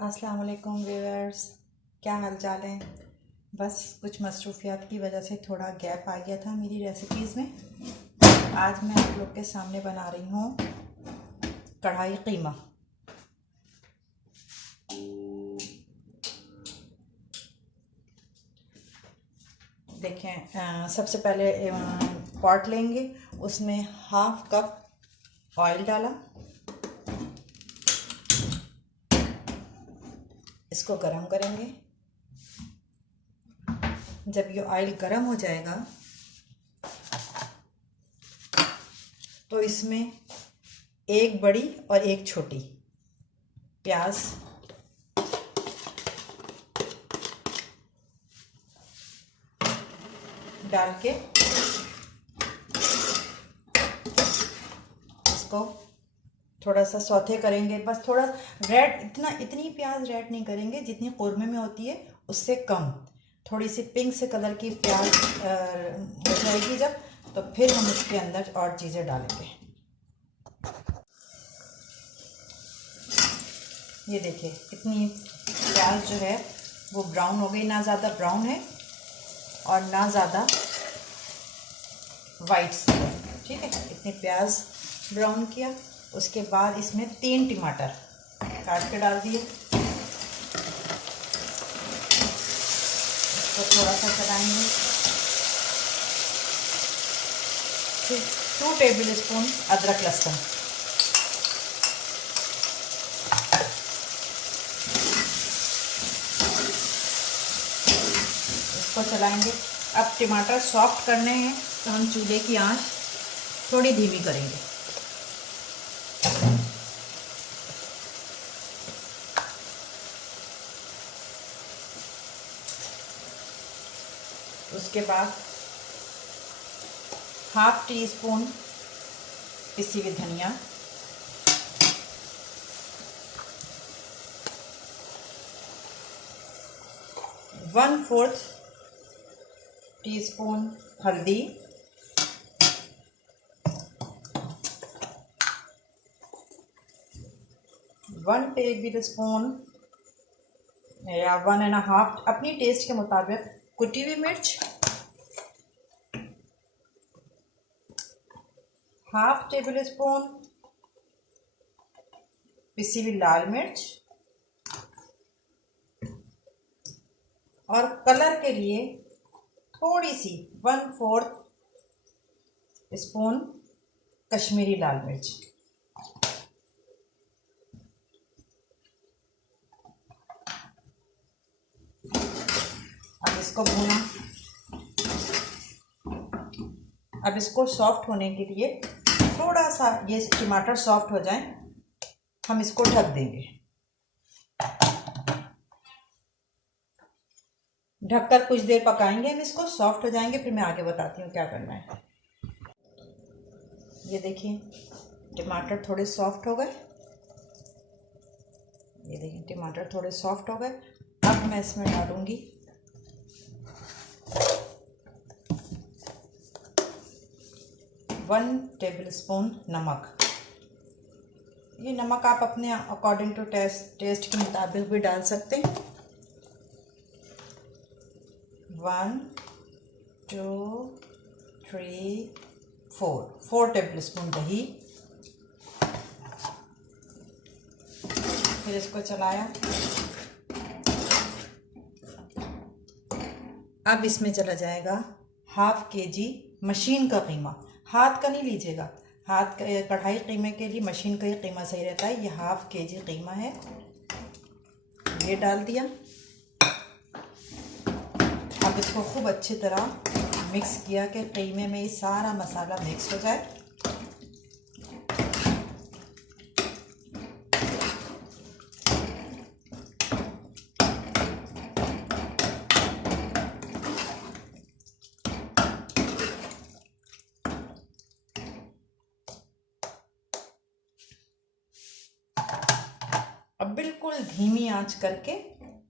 अस्सलाम वालेकुम व्यूअर्स, क्या हाल चाल है। बस कुछ मसरूफियात की वजह से थोड़ा गैप आ गया था मेरी रेसिपीज़ में। आज मैं आप लोग के सामने बना रही हूँ कढ़ाई कीमा। देखें, सबसे पहले पॉट लेंगे, उसमें हाफ कप ऑयल डाला, इसको गरम करेंगे। जब ये ऑयल गरम हो जाएगा तो इसमें एक बड़ी और एक छोटी प्याज डाल के इसको थोड़ा सा सौते करेंगे। बस थोड़ा रेड, इतनी प्याज रेड नहीं करेंगे जितनी कौरमे में होती है, उससे कम। थोड़ी सी पिंक से कलर की प्याज हो जाएगी जब, तो फिर हम इसके अंदर और चीज़ें डालेंगे। ये देखिए, इतनी प्याज जो है वो ब्राउन हो गई, ना ज़्यादा ब्राउन है और ना ज़्यादा वाइट सी है। ठीक है, इतनी प्याज ब्राउन किया। उसके बाद इसमें 3 टमाटर काट के डाल दिए। इसको थोड़ा सा चलाएंगे। फिर 2 टेबल स्पून अदरक लहसुन, इसको चलाएंगे। अब टमाटर सॉफ्ट करने हैं तो हम चूल्हे की आंच थोड़ी धीमी करेंगे। उसके बाद हाफ टी स्पून पिसी हुई धनिया, वन फोर्थ टी स्पून हल्दी, वन टेबल स्पून या 1.5 अपनी टेस्ट के मुताबिक कुटी हुई मिर्च, हाफ टेबल स्पून पिसी हुई लाल मिर्च, और कलर के लिए थोड़ी सी 1/4 स्पून कश्मीरी लाल मिर्च। अब इसको भूना। अब इसको सॉफ्ट होने के लिए थोड़ा सा, ये टमाटर सॉफ्ट हो जाए, हम इसको ढक देंगे। ढककर कुछ देर पकाएंगे हम इसको, सॉफ्ट हो जाएंगे, फिर मैं आगे बताती हूँ क्या करना है। ये देखिए, टमाटर थोड़े सॉफ्ट हो गए। ये देखिए, टमाटर थोड़े सॉफ्ट हो गए। अब मैं इसमें डालूंगी 1 टेबल स्पून नमक। ये नमक आप अपने अकॉर्डिंग टू टेस्ट के मुताबिक भी डाल सकते हैं। 1 2 3 4 टेबल स्पून दही। फिर इसको चलाया। अब इसमें चला जाएगा हाफ केजी मशीन का कीमा। हाथ का नहीं लीजिएगा, हाथ का कढ़ाई कीमे के लिए मशीन का ही कीमा सही रहता है। ये हाफ केजी कीमा है, ये डाल दिया। अब इसको खूब अच्छी तरह मिक्स किया कि कीमे में ये सारा मसाला मिक्स हो जाए। अब बिल्कुल धीमी आंच करके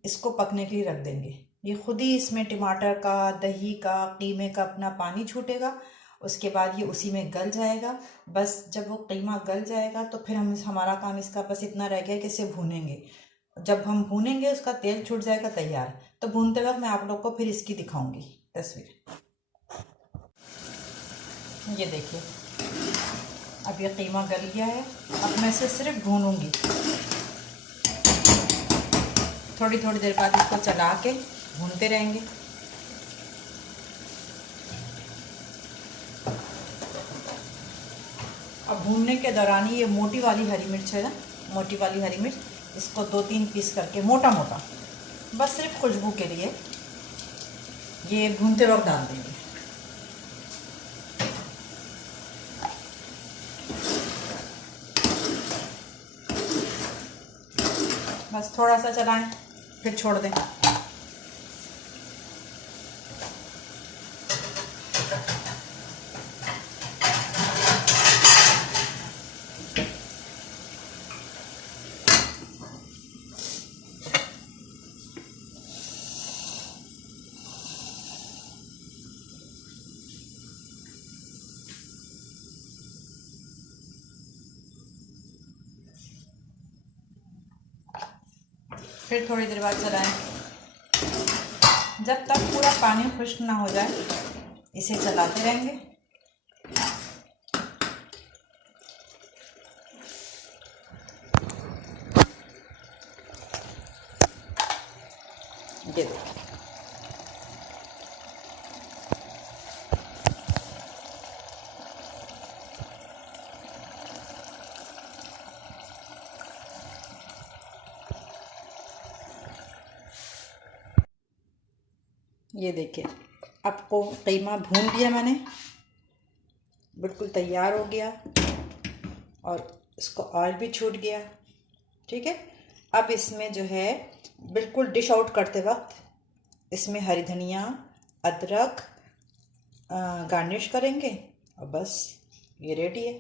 इसको पकने के लिए रख देंगे। ये खुद ही इसमें टमाटर का, दही का, कीमे का अपना पानी छूटेगा। उसके बाद ये उसी में गल जाएगा। बस जब वो कीमा गल जाएगा तो फिर हमारा काम इसका बस इतना रह गया कि इसे भूनेंगे। जब हम भूनेंगे उसका तेल छूट जाएगा, तैयार। तो भूनते वक्त मैं आप लोग को फिर इसकी दिखाऊंगी तस्वीर। ये देखिए अब ये कीमा गल गया है। अब मैं इसे सिर्फ भूनूंगी। थोड़ी थोड़ी देर बाद इसको चला के भूनते रहेंगे। अब भूनने के दौरान ही ये मोटी वाली हरी मिर्च है ना, मोटी वाली हरी मिर्च, इसको 2-3 पीस करके मोटा मोटा, बस सिर्फ खुशबू के लिए ये भूनते वक्त डाल देंगे। बस थोड़ा सा चलाएं फिर छोड़ दें। फिर थोड़ी देर बाद चलाएं। जब तक पूरा पानी खुश्क ना हो जाए इसे चलाते रहेंगे। ये देखिए ये देखिए आपको कीमा भून लिया मैंने, बिल्कुल तैयार हो गया और इसको ऑयल भी छूट गया। ठीक है, अब इसमें जो है बिल्कुल डिश आउट करते वक्त इसमें हरी धनिया, अदरक गार्निश करेंगे और बस ये रेडी है।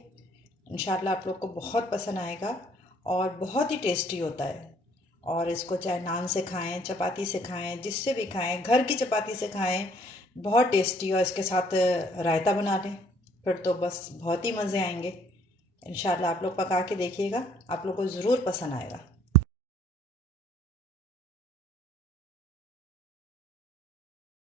इंशाल्लाह आप लोग को बहुत पसंद आएगा और बहुत ही टेस्टी होता है। और इसको चाहे नान से खाएं, चपाती से खाएं, जिससे भी खाएं, घर की चपाती से खाएं, बहुत टेस्टी। और इसके साथ रायता बना लें फिर तो बस बहुत ही मज़े आएंगे। इंशाल्लाह आप लोग पका के देखिएगा, आप लोग को ज़रूर पसंद आएगा।